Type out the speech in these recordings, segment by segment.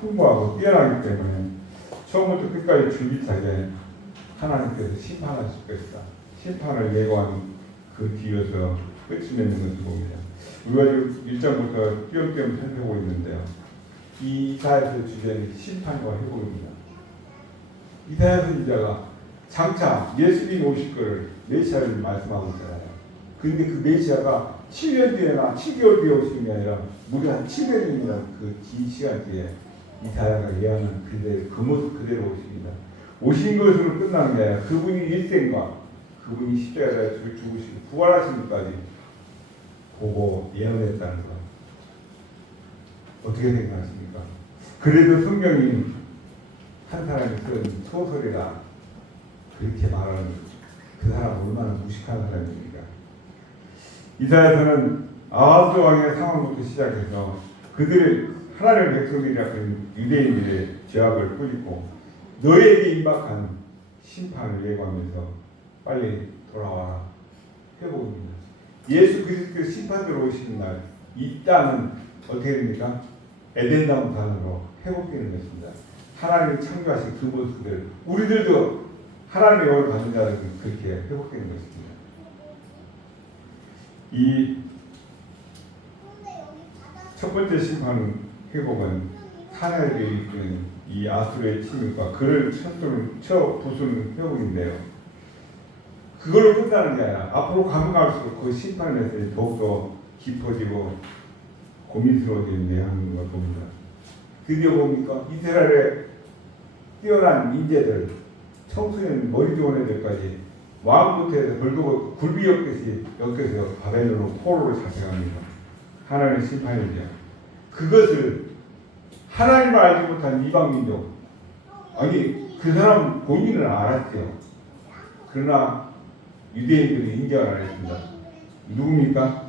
풍부하고 뛰어나기 때문에 처음부터 끝까지 줄기차게 하나님께서 심판하실 것이다. 심판을 예고한 그 뒤에서 끝이 맺는 것을 봅니다. 우리가 지금 1장부터 띄엄띄엄 살펴보고 있는데요. 이 이사야서 주제는 심판과 회복입니다. 이사야 선지자가 장차 예수님이 오실 것을 메시아를 말씀하고 있잖아요. 그런데 그 메시아가 7년 뒤에나 7개월 뒤에 오시는 게 아니라 무려 한 700년이라는 그 긴 시간 뒤에 이사야가 예언한 그 모습 그대로 오십니다. 오신 것으로 끝나는 게 아니라 그분이 일생과 그분이 십자가에 죽으시고 부활하신 것까지 보고 예언했다는 것. 어떻게 생각하십니까? 그래도 성경이 한 사람이 쓴 소설이라 그렇게 말하는 그 사람 얼마나 무식한 사람입니까? 이사야서는 아하스 왕의 상황부터 시작해서 그들의 하나님의 백성들이라 하는 유대인들의 죄악을 뿌리고 너에게 임박한 심판을 예고하면서 빨리 돌아와라 회복입니다. 예수 그리스도의 심판 들어오시는 날 이 땅은 어떻게 됩니까? 에덴다운 땅으로 회복되는 것입니다. 하나님이 창조하신 그 모습들 우리들도 하나님의 영을 받는 자들은 그렇게 회복되는 것입니다. 이 첫 번째 심판은 회복은 하나님께 이끄는 이 아수르의 침입과 그를 쳐 부수는 회복인데요. 그걸로 끝나는 게 아니라 앞으로 가면 갈수록 그 심판에 대해서 더욱더 깊어지고 고민스러워지는 내용인 걸 봅니다. 드디어 뭡니까? 이스라엘의 뛰어난 인재들, 청소년 머리 좋은 애들까지 왕부터 해서 벌도 굴비 엮여서 바벨론으로 포로로 잡혀갑니다. 하나님의 심판이죠. 그것을 하나님을 알지 못한 이방민족, 아니 그 사람 본인은 알았죠. 그러나 유대인들이 인정을 안 했습니다. 누굽니까?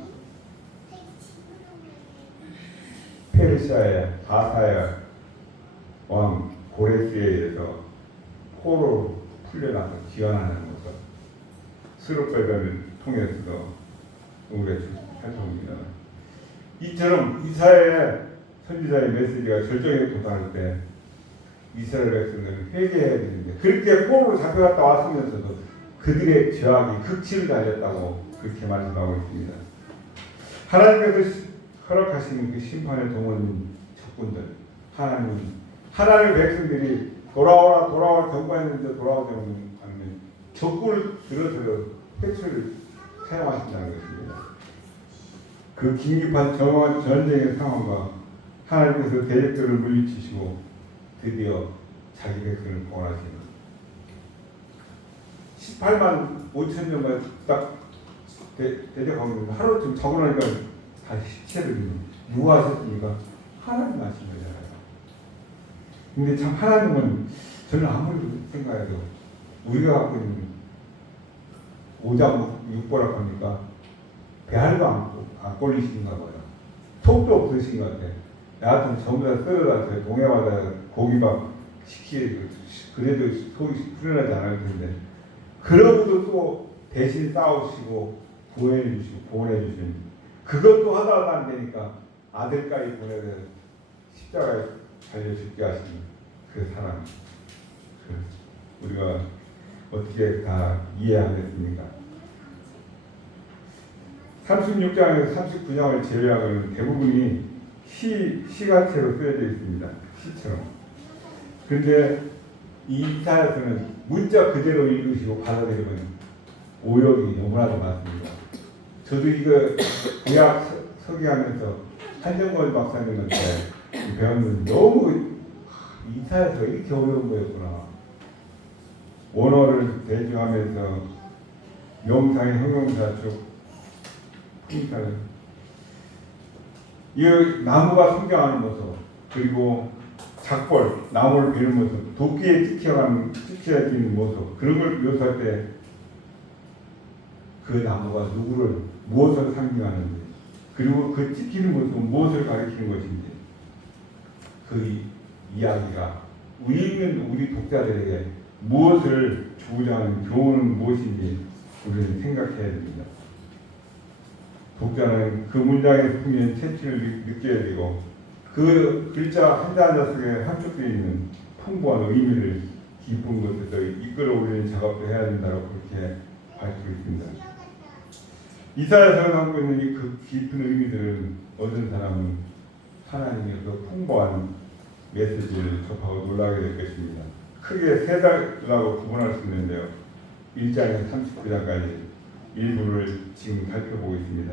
페르시아의 바사의 왕 고레스에 의해서 포로로 풀려나서 귀환하는 것을 스룹바벨을 통해서도 우리가 살펴봅니다. 이처럼 이사야의 선지자의 메시지가 절정에 도달할 때 이스라엘 백성들은 회개해야 되는데 그렇게 포로로 잡혀갔다 왔으면서도 그들의 죄악이 극치를 달렸다고 그렇게 말씀하고 있습니다. 하나님께서 허락하시는 그 심판의 동원 적군들 하나님의 백성들이 돌아오라 경고했는데 돌아오지 않으면 적군을 들어서 회초를 사용하신다는 것입니다. 그 긴급한 전쟁의 상황과 하나님께서 대적들을 물리치시고 드디어 자기 백성을 구원하시는 18만 5천 명만 딱 대적하고 하루 좀 자고 나니까 다시 시체를 누가 하셨습니까? 하나님 하신 거잖아요. 근데 참 하나님은 저는 아무리 생각해도 우리가 갖고 있는 오장 육보라고 합니까? 배알도 안 꼴리신가 봐요. 톡도 없으신 것 같아요. 여하튼 전부 다 썰어다 동해바다 고기밥 시키고 그래도 속이 풀어나지 않을 텐데 그러고도 또 대신 싸우시고 구원해 주시고 보호해 주시는 그것도 하다가 안 되니까 아들까지 보내서 십자가에 달려 죽게 하시는 그 사람 우리가 어떻게 다 이해하겠습니까? 36장에서 39장을 제외하고는 대부분이 시가체로 쓰여져 있습니다. 시처럼. 그런데 이 이사야서는 문자 그대로 읽으시고 받아들이면 오역이 너무나도 많습니다. 저도 이거 대학 서기하면서 한정권 박사님한테 배웠는데 너무 이사야서가 이렇게 어려운 거였구나. 원어를 대조하면서 명상의 형용사 쭉 그러니까요. 이 나무가 성장하는 모습, 그리고 작벌, 나무를 베는 모습, 도끼에 찍혀진 모습, 그런 걸 묘사할 때 그 나무가 누구를 무엇을 상징하는지, 그리고 그 찍히는 모습은 무엇을 가리키는 것인지, 그 이야기가 우리 독자들에게 무엇을 주고자 하는 교훈은 무엇인지 우리는 생각해야 됩니다. 독자는 그 문장의 풍미의 채취를 느껴야 되고 그 글자 한자 한자 속에 함축되어 있는 풍부한 의미를 깊은 곳에서 이끌어올리는 작업도 해야 된다고 그렇게 밝히고 있습니다. 이사야서가 담고 있는 이 그 깊은 의미들은 어떤 사람은 하나님께서 풍부한 메시지를 접하고 놀라게 될 것입니다. 크게 세 달이라고 구분할 수 있는데요. 1장에서 39장까지 일부를 지금 살펴보고 있습니다.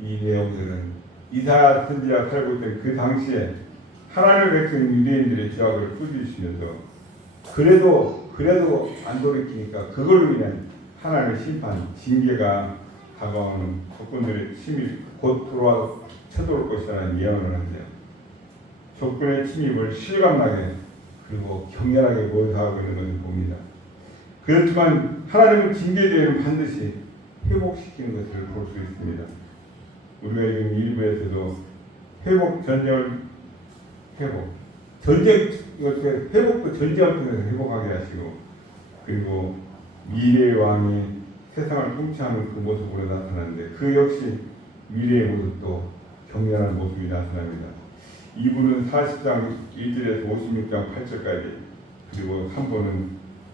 이 내용들은 이사야 선지자가 살고 있던 그 당시에 하나님의 백성 유대인들의 죄악을 꾸짖으시면서 그래도 안 돌이키니까 그걸로 인한 하나님의 심판, 징계가 다가오는 조건들의 침입 곧 쳐들어올 것이라는 예언을 하세요. 조건의 침입을 실감나게 그리고 격렬하게 묘사하고 있는 것을 봅니다. 그렇지만 하나님은 징계 뒤에는 반드시 회복시키는 것을 볼 수 있습니다. 우리가 지금 일부에서도 회복도 전쟁을 통해서 회복하게 하시고 그리고 미래의 왕이 세상을 통치하는 그 모습으로 나타나는데 그 역시 미래의 모습도 격렬한 모습이 나타납니다. 2부는 40장 1절에서 56장 8절까지 그리고 3부는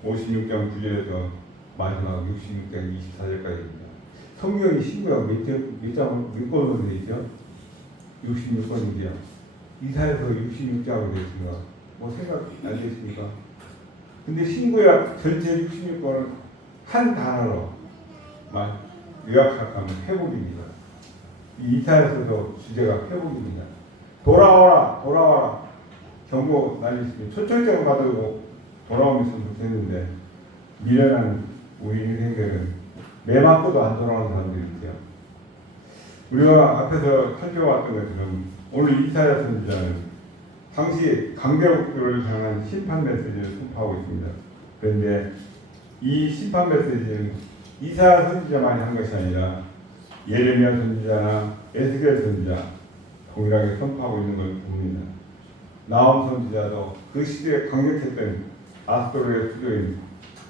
56장 9절에서 마지막 66장 24절까지입니다. 성경이 신구약 몇 권으로 되어 있죠? 66권이죠. 이사야서 66장으로 되어 있습니다. 뭐 생각 안 되십니까? 근데 신구약 전체 66권은 한 단어로 요약하면 회복입니다. 이 이사야서도 주제가 회복입니다. 돌아와라 경고 날리시면 초청장을 받으고 돌아오면서 됐는데 미련한 우리 인생들은 매 맞고도 안 돌아오는 사람들이 있죠. 우리가 앞에서 살펴봤던 것처럼 오늘 이사야 선지자는 당시 강대국들을 향한 심판 메시지를 선포하고 있습니다. 그런데 이 심판 메시지는 이사야 선지자만이 한 것이 아니라 예레미야 선지자나 에스겔 선지자 동일하게 선포하고 있는 걸 봅니다. 나홈 선지자도 그 시대에 강력했던 아스토르의 수도인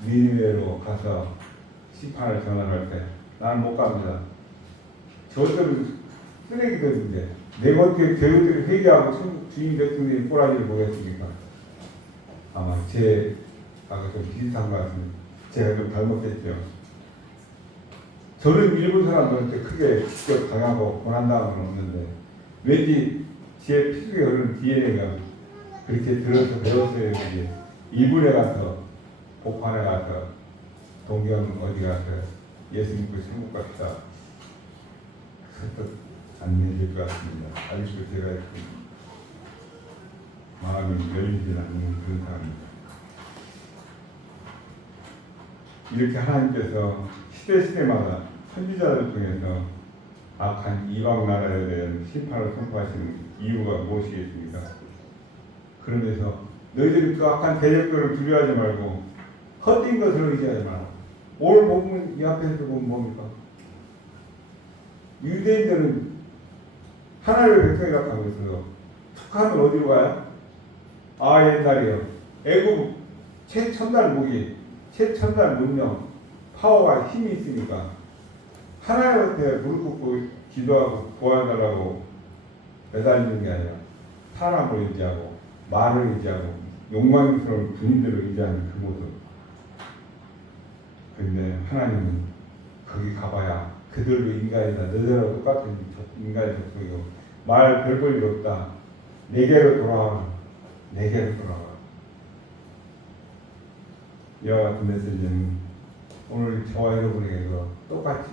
니느웨로 가서 심판을 전환할 때 나는 못 갑니다. 저들은 쓰레기들인데 내가 어떻게 저들이 회개하고 천국 주인 백성들이 꼬라지를 보겠습니까? 아마 제가 좀 비슷한 것 같습니다. 제가 좀 잘못했죠. 저는 일본 사람들한테 크게 직접 당하고 고난당한 건 없는데 왠지 제 피 속에 흐르는 DNA가 그렇게 들어서 배웠어야 되지. 일본에 가서 복판에 가서 동경 어디 가서 예수 믿고 천국 갑시다. 안 내릴 것 같습니다. 아직도 제가 마음이 열리지 않는 그런 사람입니다. 이렇게 하나님께서 시대마다 선지자를 통해서 악한 이방 나라에 대한 심판을 선포하시는 이유가 무엇이겠습니까? 그러면서 너희들이 그 악한 대적들을 두려워하지 말고 헛된 것을 의지하지 마라. 오늘 보면 이 앞에서 보면 뭡니까? 유대인들은 하나님의 백성이라고 하고 있어서 축하하면 어디로 가요? 옛날이요. 애국 최첨단 무기, 최첨단 문명, 파워가 힘이 있으니까 하나님한테 무릎 꿇고 기도하고 구해달라고 매달리는 게 아니라 사람을 의지하고 말을 의지하고 욕망스러운 군인들을 의지하는 그 모습. 그런데 하나님은 거기 가봐야 그들도 인간이다. 너희들하고 똑같은 인간의 족속이고 말 별 볼 일 없다. 내게로 돌아와라. 내게로 돌아와라. 이와 같은 메시지는 오늘 저와 여러분에게도 똑같이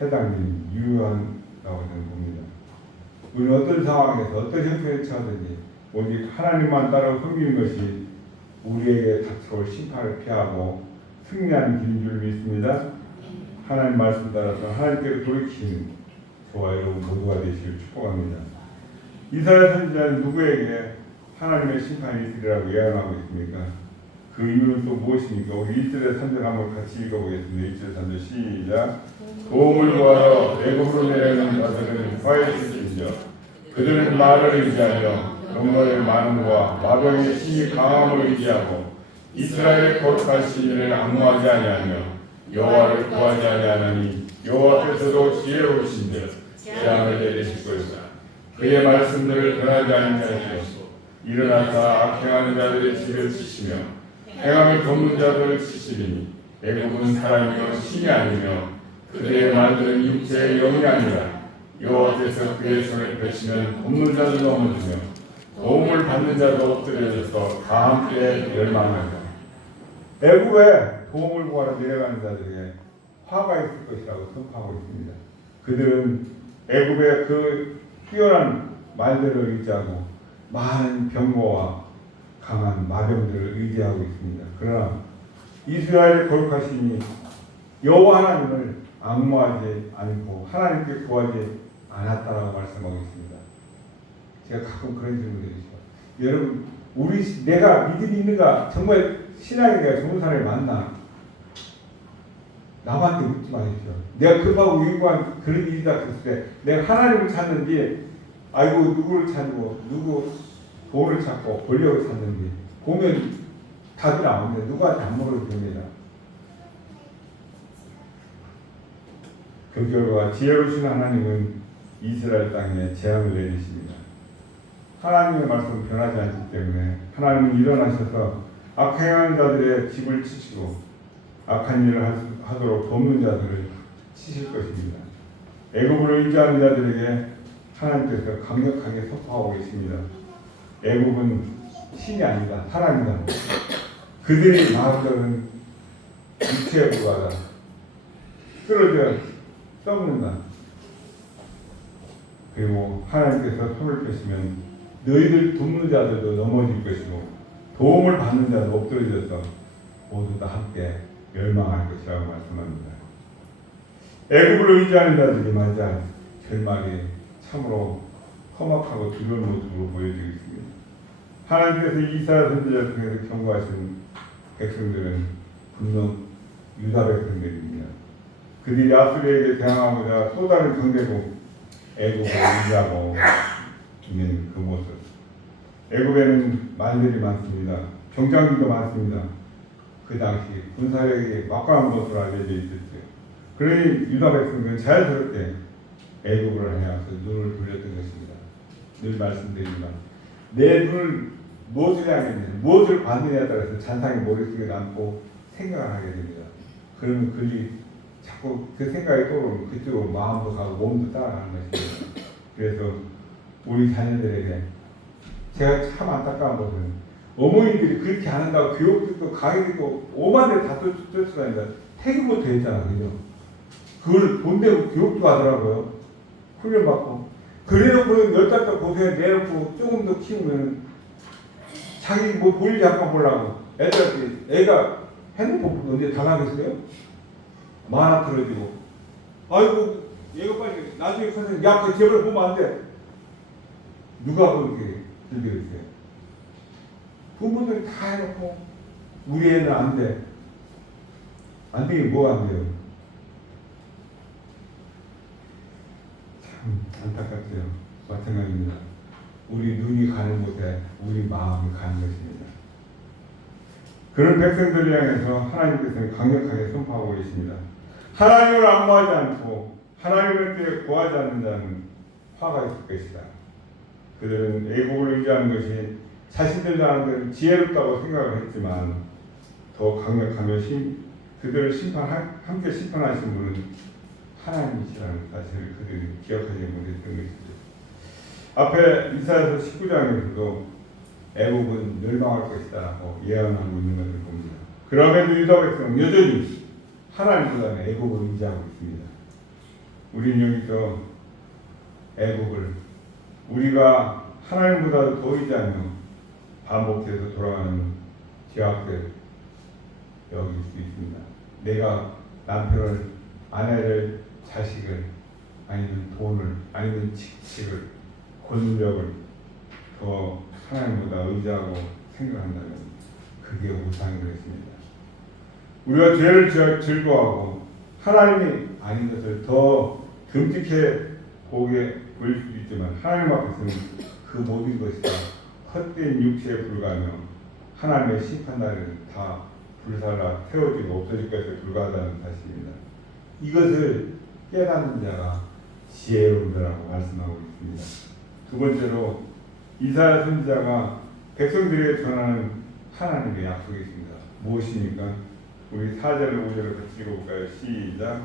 해당되는 유효한다고 저는 봅니다. 우리는 어떤 상황에서 어떤 형태에 처하든지 오직 하나님만 따라 섬기는 것이 우리에게 닥쳐올 심판을 피하고 승리하는 길인 줄 믿습니다. 하나님 말씀 따라서 하나님께로 돌이키는 저와 여러분 모두가 되시길 축복합니다. 이사야 선지자는 누구에게 하나님의 심판이 있으리라고 예언하고 있습니까? 그 이유는 또 무엇입니까? 우리 1절에 3절 한번 같이 읽어보겠습니다. 1절 3절 시작. 도움을 구하여 애굽으로 내려오는 자들은 화해시키시며 그들은 말을 의지하며 병거의 많음과 마병의 힘이 강함을 의지하고 이스라엘의 거룩하신 이를 악무하지 아니하며 여호와를 구하지 아니하나니 여호와께서도 지혜로우신데 재앙을 내리실 것이다. 그의 말씀들을 변하지 않는 자이시오. 일어나사 악행하는 자들의 집을 치시며 행함을 돕는 자들을 치시리니 애굽은 사람이요 신이 아니며 그들의 말들은 육체의 영이 아니라 여호와께서 그의 손을 펼치면 돕는 자도 넘어지며 도움을 받는 자도 엎드려져서 다 함께 멸망하리라. 애굽에 도움을 구하러 내려가는 자들에게 화가 있을 것이라고 선포하고 있습니다. 그들은 애굽의 그 뛰어난 말들을 의지하고 많은 병거와 강한 마병들을 의지하고 있습니다. 그러나 이스라엘의 거룩하심이 여호와 하나님을 악모하지 않고 하나님께 구하지 않았다라고 말씀하고 있습니다. 제가 가끔 그런 질문을 드리죠. 여러분, 내가 믿음이 있는가? 정말 신앙이 내가 좋은 사람이 맞나? 남한테 묻지 마십시오. 내가 급하고 위급한 그런 일이다 했을 때 내가 하나님을 찾는지 아이고 누구를 찾고 누구 돈을 찾고 권력을 찾는지 보면 답이 나옵니다. 누구한테 안 물어도 됩니다. 그 결과 지혜로우신 하나님은 이스라엘 땅에 재앙을 내리십니다. 하나님의 말씀은 변하지 않기 때문에 하나님은 일어나셔서 악행하는 자들의 집을 치시고 악한 일을 하도록 돕는 자들을 치실 것입니다. 애굽을 의지하는 자들에게 하나님께서 강력하게 선포하고 있습니다. 애굽은 신이 아니다. 사람이다. 그들의 마음들은 육체에 불과하다. 쓰러져 썩는다. 그리고 하나님께서 손을 펴시면 너희들 돕는 자들도 넘어질 것이고 도움을 받는 자도 엎드려져서 모두 다 함께 멸망할 것이라고 말씀합니다. 애굽을 의지하는 자들이 맞아 결말이 참으로 험악하고 두려운 모습으로 보여지고 있습니다. 하나님께서 이사야 선지자를 통해서 경고하신 백성들은 분명 유다 백성들입니다. 그들이 아수르에게 대항하고자 또 다른 강대국 애굽을 의지하고 있는 그 모습. 애굽에는 말들이 많습니다. 병장들도 많습니다. 그 당시 군사력이 막강한 것으로 알려져 있었죠. 그러니 유다 백성들은 자연스럽게 애굽을 향해서 눈을 돌렸던 것입니다. 늘 말씀드리지만 내 눈을 무엇을 향했느냐, 무엇을 받느냐에 따라서 잔상이 머릿속에 남고 생각을 하게 됩니다. 그러면 그게 자꾸 그 생각이 떠오르면 그쪽으로 마음도 가고 몸도 따라가는 것입니다. 그래서 우리 자녀들에게 제가 참 안타까운 것은 어머니들이 그렇게 안 한다고 교육도 강의도 오만 대 다 쫓아다니다 태교부터 했잖아. 그죠? 그걸 돈 내고 교육도 하더라고요. 훈련받고. 그래놓고 10달 고생을 내놓고 조금 더 키우면 자기 뭐 볼일 약간 보려고 애들한테 애가 핸드폰 언제 당하겠어요? 만화 틀어지고 아이고 얘가 빨리 나중에 선생님 야 그 제발 보면 안 돼. 누가 그렇게 들리겠어요? 부모들이 다 해놓고 우리 애는 안 돼. 안 되긴 뭐가 안 돼요? 참 안타깝죠. 마찬가지입니다. 우리 눈이 가는 곳에 우리 마음이 가는 것입니다. 그런 백성들을 향해서 하나님께서는 강력하게 선포하고 계십니다. 하나님을 악모하지 않고 하나님을 때에 구하지 않는 자는 화가 있을 것이다. 그들은 애국을 의지하는 것이 자신들 자신들은 지혜롭다고 생각을 했지만 더 강력하며 그들을 함께 심판하신 분은 하나님이시라는 사실을 그들이 기억하지 못했던 것이죠. 앞에 이사야서 19장에서도 애국은 멸망할 것이다라고 예언하고 있는 것을 봅니다. 그럼에도 유다 백성은 여전히 하나님보다는 애국을 의지하고 있습니다. 우리는 여기서 애국을 우리가 하나님보다도 더 의지하며 반복해서 돌아가는 죄악들 여길 수 있습니다. 내가 남편을, 아내를, 자식을, 아니면 돈을, 아니면 직책을, 권력을 더 하나님보다 의지하고 생각한다면 그게 우상인 것입니다. 우리가 죄를 즐거워하고 하나님이 아닌 것을 더 듬직해 보게 보일 수도 있지만 하나님 앞에서는 그 모든 것이 다 헛된 육체에 불과하며 하나님의 심판날에는 다 불살라 태워지고 없어질 것에 불과하다는 사실입니다. 이것을 깨닫는 자가 지혜로운 자라고 말씀하고 있습니다. 두 번째로 이사야 선지자가 백성들에게 전하는 하나님의 약속이 있습니다. 무엇입니까? 우리 4절 5절을 같이 읽어볼까요? 시작.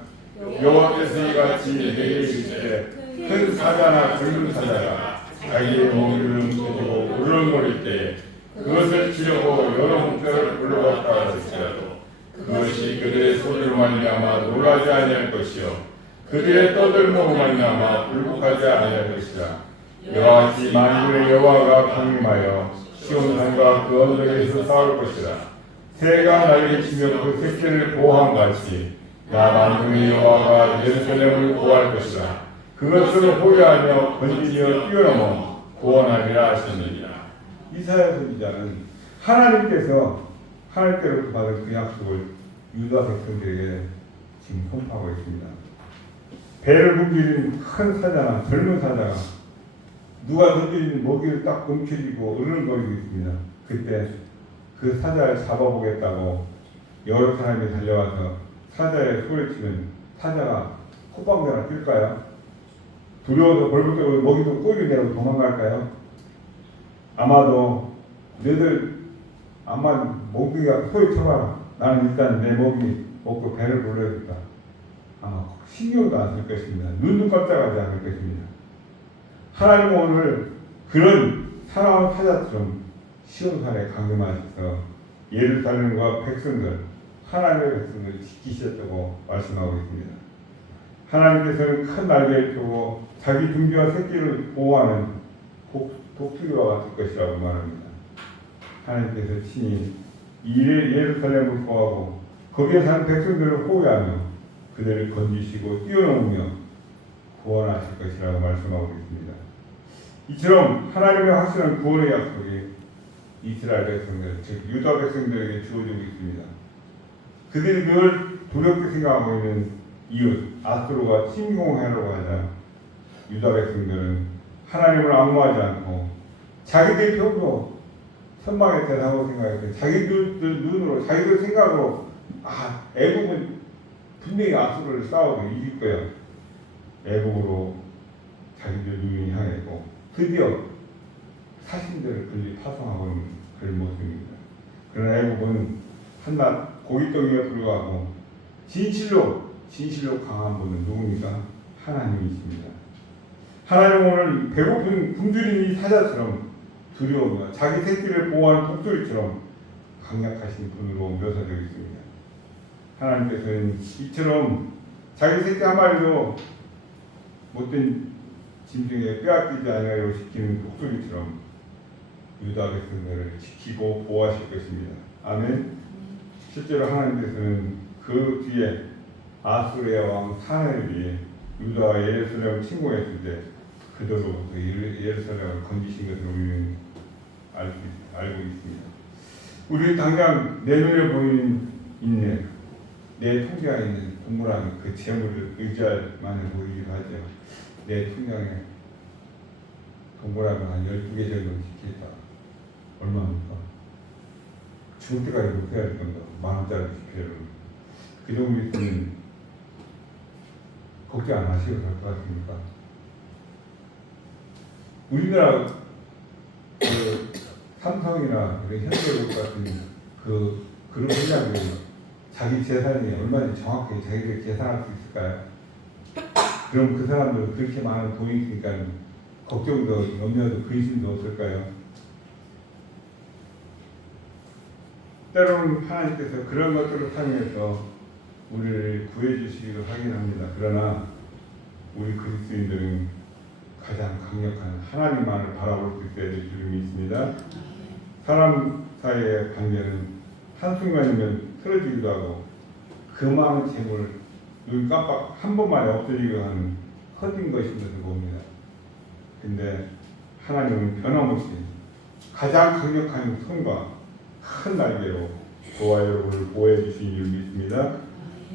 여호와께서 이같이 내게 이르시되 큰 사자나 붉은 사자가 자기의 먹이를 움켜쥐고 울렁거릴 때에 그것을 치려고 여러 목자를 불러왔다 할지라도 그것이 그들의 소리로 말미암아 놀라지 아니할 것이요 그들의 떠들므로 말미암아 불복하지 아니할 것이라. 이와 같이 만군의 여호와가 강림하여 시온산과 그 언덕에서 싸울 것이라. 새가 날개치며 그 새끼를 보호함 같이 나 만군의 여호와가 예루살렘을 보호할 것이라. 그것을 호위하며 건지며 뛰어넘어 구원하리라 하셨느니라. 이사야 선지자는 하나님께로부터 받은 그 약속을 유다 백성들에게 지금 선포하고 있습니다. 배를 움직이는 큰 사자나 젊은 사자가 누가 던진 먹이를 딱 움켜쥐고 으르렁거리고 있습니다. 그때 그 사자를 잡아보겠다고 여러 사람이 달려와서 사자의 소리치면 사자가 콧방귀나 낄까요? 두려워서 벌벌떡 먹이도 꼬리 내고 도망갈까요? 아마도 너희들 아마 먹이가 소리쳐봐라. 나는 일단 내 먹이 먹고 배를 불러야겠다. 아마 신경도 안 쓸 것입니다. 눈도 깜짝하지 않을 것입니다. 하나님은 오늘 그런 사나운 사자처럼 시온산에 강림하셔서 예루살렘과 백성들, 하나님의 백성을 지키셨다고 말씀하고 있습니다. 하나님께서는 큰 날개를 펴고 자기 둥지와 새끼를 보호하는 독수리와 같을 것이라고 말합니다. 하나님께서 친히 예루살렘을 보호하고 거기에 사는 백성들을 호위하며 그들을 건지시고 뛰어넘으며 구원하실 것이라고 말씀하고 있습니다. 이처럼 하나님의 확실한 구원의 약속이 이스라엘 백성들, 즉 유다 백성들에게 주어지고 있습니다. 그들이 늘 두렵게 생각하고 있는 이웃 아수르가 침공하려고 하자 유다 백성들은 하나님을 앙무하지 않고 자기들 평소 선망의 대상으로 생각했을 때 자기들 눈으로 자기들 생각으로 애국은 분명히 아수르를 싸워도 이길 거야. 애국으로 자기들 눈이 향했고 드디어 사신들을 분리 파송하고 있는 그런 모습입니다. 그러나 애국은 한낱 고깃덩이에 불과하고 진실로 강한 분은 누굽니까? 하나님이십니다. 하나님은 오늘 배고픈 굶주린 이 사자처럼 두려우며 자기 새끼를 보호하는 독수리처럼 강력하신 분으로 묘사되어 있습니다. 하나님께서는 이처럼 자기 새끼 한 마리도 못된 짐승에 빼앗기지 아니하려 시키는 독수리처럼 유다 백성들을 지키고 보호하실 것입니다. 아멘. 실제로 하나님께서는 그 뒤에 아수르의 왕 사내를 위해 유다와 예루살렘을 침공했을 때 그들로부터 예루살렘을 건지신 것을 우리는 알고 있습니다. 우리 당장 내 눈에 보이는 인내, 내 통장에 있는 동물한 그 재물을 의지할 만해 보이기도 하죠. 내 통장에 동물하면 한 12개 정도 지키겠다. 얼마입니까? 죽을 때까지 못해야 될 건가? 10,000원짜리 지켜요. 그 정도 있으면 걱정 안 하시고 될 것 같습니까? 우리나라 그 삼성이나 현대그룹 같은 그런 회장들이 자기 재산이 얼마나 정확하게 자기가 계산할 수 있을까요? 그럼 그 사람들은 그렇게 많은 돈이 있으니까 걱정도 염려도 근심도 없을까요? 때로는 하나님께서 그런 것들을 사용해서 우리를 구해주시기도 하긴 합니다. 그러나 우리 그리스도인들은 가장 강력한 하나님만을 바라볼 수 있어야 될 줄을 믿습니다. 사람 사이의 관계는 한순간이면 틀어지기도 하고 그 많은 재물을 눈 깜빡 한 번만에 없어지기도 하는 헛된 것인 것을 봅니다. 근데 하나님은 변함없이 가장 강력한 손과 큰 날개로 저와 여러분을 보호해 주신 줄 믿습니다.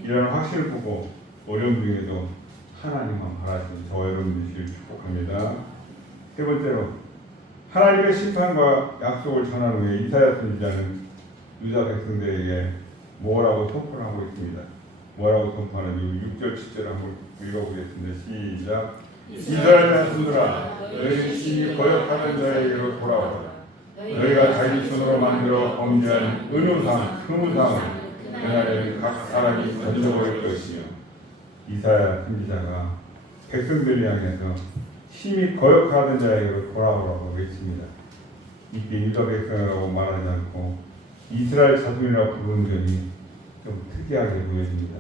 이런 확신을 보고 어려움 중에도 하나님만 바라시는 저와 여러분 되시길 축복합니다. 세 번째로 하나님의 심판과 약속을 전한 후에 이사야 선지자는 유다 백성들에게 뭐라고 선포를 하고 있습니다. 뭐라고 선포하는지 6절 7절 한번 읽어보겠습니다. 시작. 이스라엘 자손들아 너희 심히 거역하는 자에게로 돌아오라. 너희가 자기 손으로 만들어 범죄한 은우상, 금우상을 그날에 각 사람이 던져버릴 것이며 이사야 선지자가 백성들을 향해서 심히 거역하던 자에게로 돌아오라고 외칩니다. 이때 유다 백성이라고 말하지 않고 이스라엘 자손이라고 부르는 점이 좀 특이하게 보여집니다.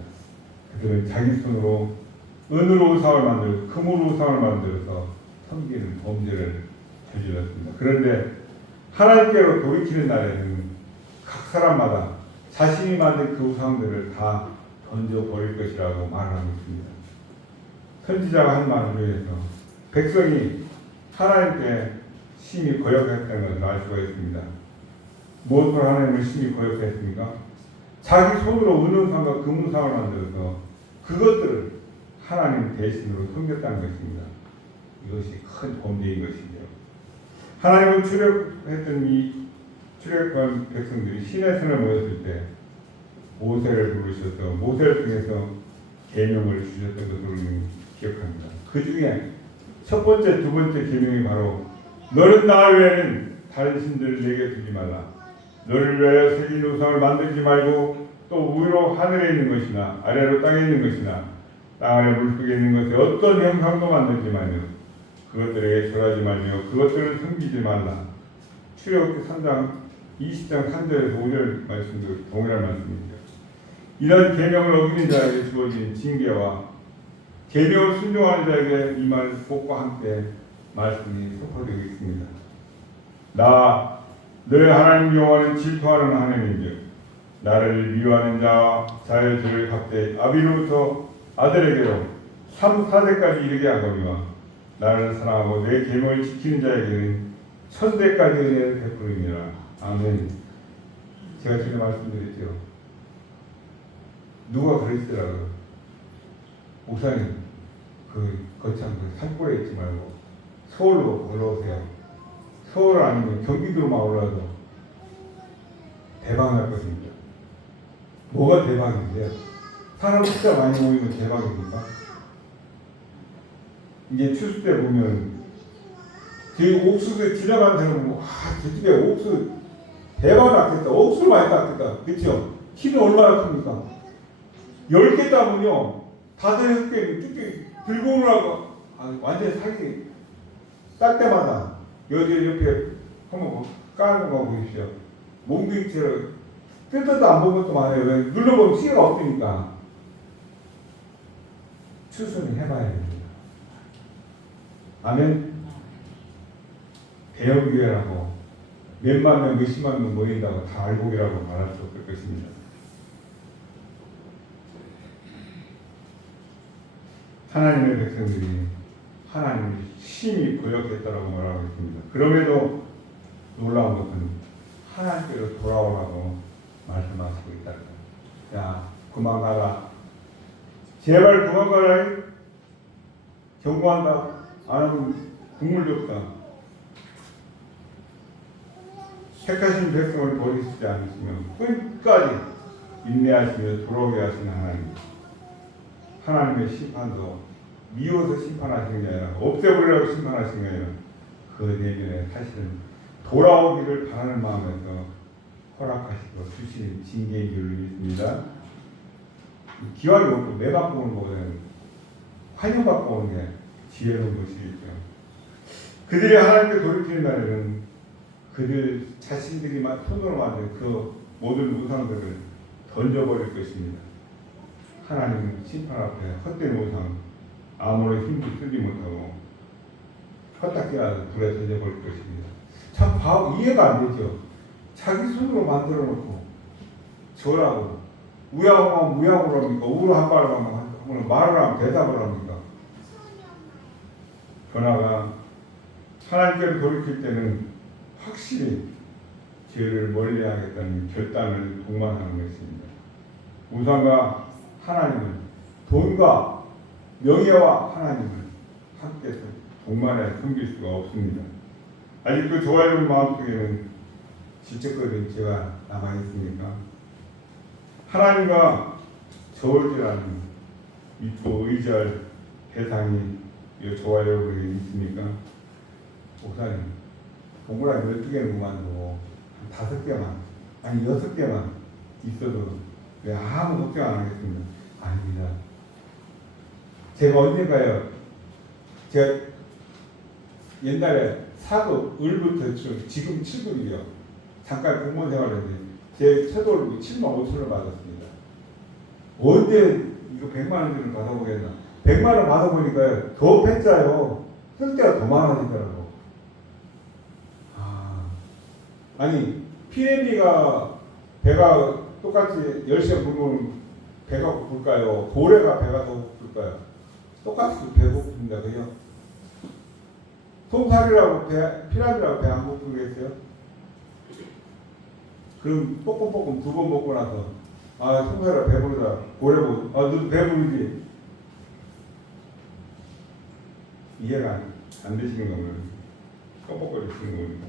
그들은 자기 손으로 은으로 우상을 만들고 금으로 우상을 만들어서 섬기는 범죄를 저질렀습니다. 그런데 하나님께로 돌이키는 날에는 각 사람마다 자신이 만든 그 우상들을 다 던져버릴 것이라고 말하고 있습니다. 선지자가 한 말을 위해서 백성이 하나님께 심히 거역했다는 것을 알 수가 있습니다. 무엇으로 하나님을 심히 거역했습니까? 자기 손으로 은우상과 금우상을 만들어서 그것들을 하나님 대신으로 섬겼다는 것입니다. 이것이 큰 범죄인 것이죠. 하나님은 출애굽한 백성들이 시내산에 모였을 때 모세를 부르셔서 모세를 통해서 계명을 주셨던 것을 기억합니다. 그 중에 첫 번째, 두 번째 계명이 바로 너는 나 외에는 다른 신들을 내게 두지 말라. 너를 위하여 새긴 우상을 만들지 말고 또 위로 하늘에 있는 것이나 아래로 땅에 있는 것이나 땅 아래 물속에 있는 것에 어떤 형상도 만들지 말며 그것들에게 절하지 말며 그것들을 섬기지 말라. 출애굽기 3장 20장 3절에서 5절 말씀도 동일한 말씀입니다. 이런 계명을 어기는 자에게 주어진 징계와 계명을 순종하는 자에게 임할 복과 함께 말씀이 선포되고 있습니다. 나 너의 하나님 여호와는 질투하는 하나님인즉 나를 미워하는 자와 자의 죄를 갚되 아비로부터 아들에게로 3, 4대까지 이르게 하거니와 나를 사랑하고 내 계명을 지키는 자에게는 1000대까지 은혜를 베푸느니라. 아멘. 제가 전에 말씀드렸죠. 누가 그랬더라고요. 목사님 그 거창 그 산골에 있지 말고 서울로 올라오세요. 서울 아니면 경기도로만 올라와도 대박 날 것입니다. 뭐가 대박인데요? 사람 숫자 많이 모이면 대박입니까? 이제 추수 때 보면 저희 옥수수에 지나가는 사람은 와, 저 집에 옥수수 대박 났겠다. 옥수수 많이 땄겠다. 그렇죠? 키는 얼마나 큽니까? 10개 따면요 5-6개 쭉쭉 들고 오느라고 완전 사기 딸 때마다 여기 옆에 한번 까는 거 보십시오. 몽둥이처럼 뜯어도 안 본 것도 많아요. 왜? 눌러보면 씨가 없으니까. 추수는 해봐야 됩니다. 아멘. 대형교회라고 몇만 명, 몇십만 명 모인다고 다 알곡이라고 말할 수 없을 것입니다. 하나님의 백성들이 하나님을 심히 거역했다라고 말하고 있습니다. 그럼에도 놀라운 것은 하나님께로 돌아오라고 말씀하시고 있다는 거예요. 야, 그만 가라. 제발 그만 가라. 경고한다. 안 하면 국물도 없다. 택하신 백성을 버리시지 않으시면 끝까지 인내하시며 돌아오게 하시는 하나님. 하나님의 심판도 미워서 심판하시는 게 아니라 없애버리라고 심판하시는 게 아니라 그 내면에 사실은 돌아오기를 바라는 마음에서 허락하시고 주시는 징계인 줄로 믿습니다. 기왕이 없고 매받고 오는 것보다는 환영받고 오는 게 지혜로운 것이겠죠. 그들이 하나님께 돌이키는 날에는 그들 자신들이 손으로 만든 그 모든 우상들을 던져버릴 것입니다. 하나님은 심판 앞에 헛된 우상 아무런 힘도 쓰지 못하고 헛딱 깨어서 불에 던져버릴 것입니다. 참 이해가 안 되죠. 자기 손으로 만들어 놓고 저라고 우야하면 무야으로 합니까? 우로 한 발을 하면 말을 하면 대답을 합니까? 그러나 하나님께로 돌이킬 때는 확실히 죄를 멀리하겠다는 결단을 동반하는 것입니다. 우상과 하나님은 돈과 명예와 하나님을 함께 동반해 섬길 수가 없습니다. 아직 그 좋아하는 마음속에는 질적거리는 죄가 남아있습니까? 하나님과 저울질하는 믿고 의지할 대상이 저와 여러분이 있으니까 목사님 동그라미 12개는 그만두고 한 5개만 아니 6개만 있어도 왜 아무 걱정 안 하겠습니다. 아닙니다. 제가 언젠가요 제가 옛날에 4급 을부터 지금 7급이요 잠깐 공무원 생활했는데 제 최저월급이 7만 5천 원 받았습니다. 언제 이거 100만 원 정도 받아보겠나. 100만 원 받아보니까 더 뺐자요. 쓸 때가 더 많아지더라고. 아니 피레미가 배가 똑같이 10시간 굶으면 배가 고플까요? 고래가 배가 더 고플까요? 똑같이 배고픕니다. 그죠? 솜살이라고 피라미라고 배 안 고프겠어요? 그럼 뽀꼼뽀꼼 2번 먹고 나서 솜살이라 배부르다. 고래 보고 너 배부르지? 이해가 안 되시는 거면 껌뻑거리시는 겁니다.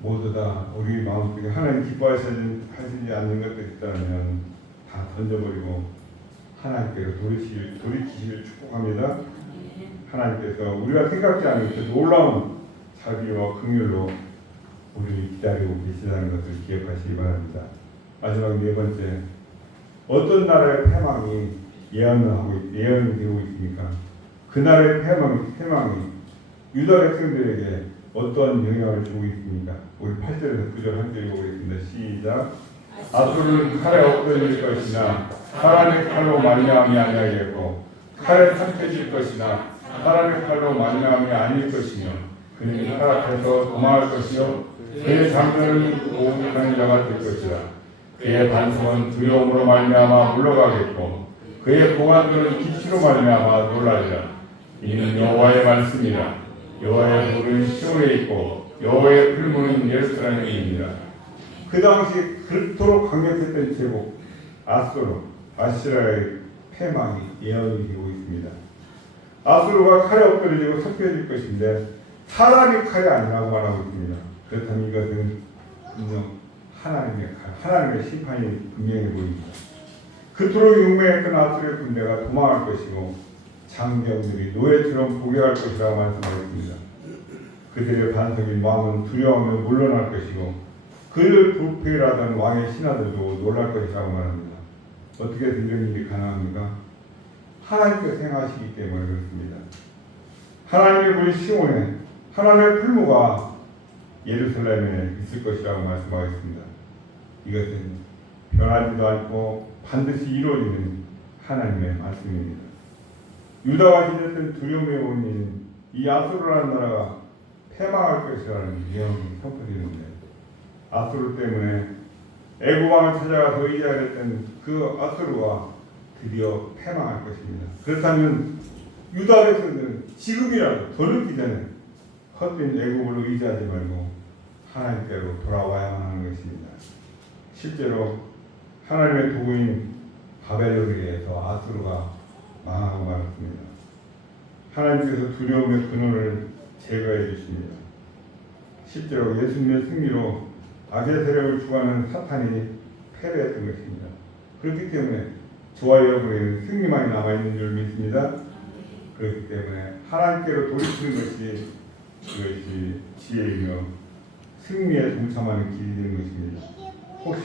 모두 다 우리 마음속에 하나님 기뻐하시지 않는 것들이 있다면 다 던져버리고 하나님께로 돌이키시길 축복합니다. 하나님께서 우리가 생각지 않은 그 놀라운 자비와 긍휼로 우리를 기다리고 계시다는 것을 기억하시기 바랍니다. 마지막 4번째, 어떤 나라의 패망이 예언이 되고 있습니까? 그 나라의 패망이 유다 백성들에게 어떤 영향을 주고 있습니까? 우리 8절에서 9절 함께 읽어보겠습니다. 시작. 아수르는 칼에 엎드릴 것이나 사람의 칼로 말미암이 아니하겠고 칼에 삼켜질 것이나 사람의 칼로 말미암이 아닐 것이며 그는 칼 앞에서 도망할 것이요 그의 장전은 오직한 자가 될 것이라. 그의 반성은 두려움으로 말미암아 물러가겠고 그의 보관들은 기치로 말미암아 놀라리라. 이는 여호와의 말씀이라. 여호와의 불은 시온에 있고 여호와의 풀무는 예루살렘에 있느니라. 그 당시 그토록 강력했던 제국 아시라의 패망이 예언이 되고 있습니다. 아수르가 칼에 엎드려지고 섞여질 것인데 사람이 칼이 아니라고 말하고 있습니다. 그렇다면 이것은 분명 하나님의 칼, 하나님의 심판이 분명해 보입니다. 그토록 용맹했던 아수르의 군대가 도망할 것이고 장병들이 노예처럼 포기할 것이라고 말씀하셨습니다. 그들의 반석인 왕은 두려워하며 물러날 것이고 그를 불패하던 왕의 신하들도 놀랄 것이라고 말합니다. 어떻게 이런 일이 가능합니까? 하나님께서 행하시기 때문에 그렇습니다. 하나님의 불이 시온에 하나님의 풀무가 예루살렘에 있을 것이라고 말씀하겠습니다. 이것은 변하지도 않고 반드시 이루어지는 하나님의 말씀입니다. 유다가 지녔던 두려움의 원인 이 아수르라는 나라가 패망할 것이라는 예언이 선포되는데 아수르 때문에 애굽 왕을 찾아가서 의지하였던 그 아수르가 드디어 패망할 것입니다. 그렇다면 유다 백성들은 지금이라도 더 늦기 전에 헛된 애굽을 의지하지 말고 하나님께로 돌아와야만 하는 것입니다. 실제로 하나님의 도구인 바벨론에 의해서 아수르가 망하고 말았습니다. 하나님께서 두려움의 근원을 제거해 주십니다. 실제로 예수님의 승리로 악의 세력을 주관하는 사탄이 패배했던 것입니다. 그렇기 때문에 저와 여러분에게는 승리만이 남아있는 줄 믿습니다. 그렇기 때문에 하나님께로 돌이키는 것이 그것이 지혜이며 승리에 동참하는 길이 되는 것입니다. 혹시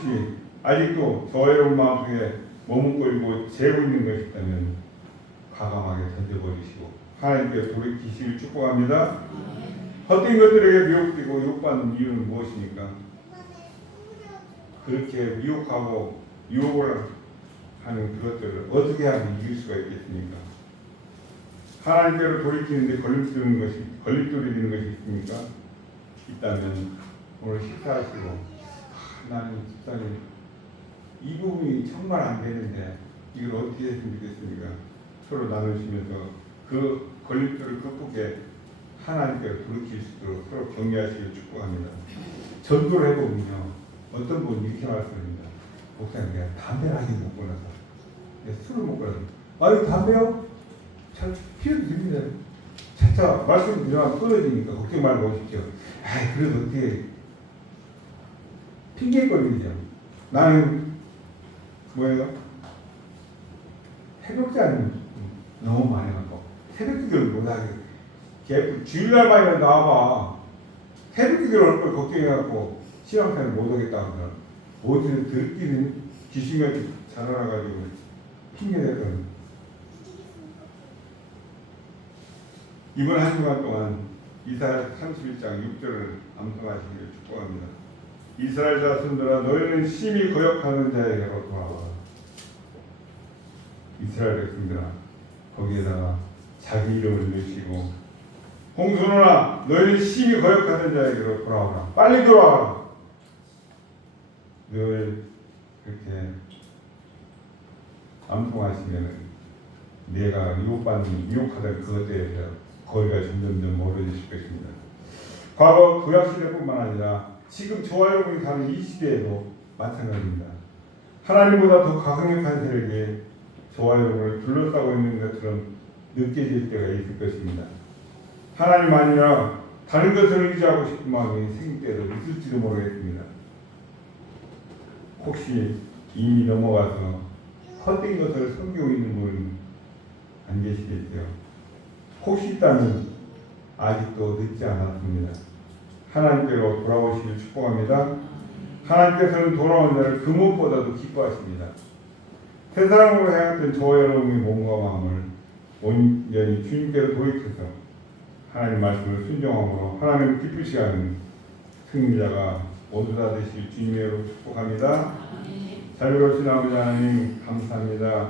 아직도 저와 여러분 마음속에 머뭇거리고 재고 있는 것이 있다면 과감하게 던져버리시고 하나님께 돌이키시길 축복합니다. 헛된 것들에게 미혹되고 욕받는 이유는 무엇입니까? 그렇게 미혹하고 유혹을 하는 그것들을 어떻게 하면 이길 수가 있겠습니까? 하나님께로 돌이키는데 걸림돌이 되는 것이 있습니까? 있다면 오늘 식사하시고 나는 집사님 이 부분이 정말 안 되는데 이걸 어떻게 했으면 좋겠습니까? 서로 나누시면서 그 걸림돌을 극복해 하나님께로 돌이킬 수 있도록 서로 격려하시길 축복합니다. 전도를 해보면요 어떤 분이 이렇게 말씀합니다. 목사님 내가 담배를 하긴 먹고 나서 내가 술을 먹고 나서 아이 담배요? 잘 피해도 됩니다. 차차 말씀 드리면 끊어지니까 걱정 말고 오십시오. 아이 그래도 어떻게 핑계거리죠. 나는 뭐예요? 새벽자는 너무 많이 갖고 새벽기도를 못하게 주일날만이라도 나와봐. 새벽기도를 올 걸 걱정해갖고 신앙생활을 못하겠다 하면 어디서 들끼는 귀신같이 자라나가지고 핑계대던 이번 한 주간 동안 이사야 31장 6절을 암송하시기를 축복합니다. 이스라엘 자손들아 너희는 심히 거역하는 자에게로 돌아와. 이스라엘 백성들아 거기에다가 자기 이름을 넣으시고 홍순호나 너희는 심히 거역하는 자에게로 돌아와라. 빨리 돌아와라. 늘 그렇게 암송하시면 내가 미혹하던 그것에 대해서 거리가 점점점 멀어지실 것입니다. 과거 구약시대뿐만 아니라 지금 저와 여러분이 사는 이 시대에도 마찬가지입니다. 하나님보다 더 강력한 세력이 저와 여러분을 둘러싸고 있는 것처럼 느껴질 때가 있을 것입니다. 하나님 아니라 다른 것을 의지하고 싶은 마음이 생길 때도 있을지도 모르겠습니다. 혹시 이미 넘어가서 헛된 것을 섬기고 있는 분 안 계시겠죠? 혹시 있다면 아직도 늦지 않았습니다. 하나님께로 돌아오시길 축복합니다. 하나님께서는 돌아온 자를 그 무엇보다도 기뻐하십니다. 새 사람으로 향했던 저와 여러분의 몸과 마음을 온전히 주님께로 돌이켜서 하나님 말씀을 순종함으로 하나님을 기쁘시게 하는 승리자가 모두 다 되실 주님의 이름으로 축복합니다. 자비로우신 아버지 하나님 감사합니다.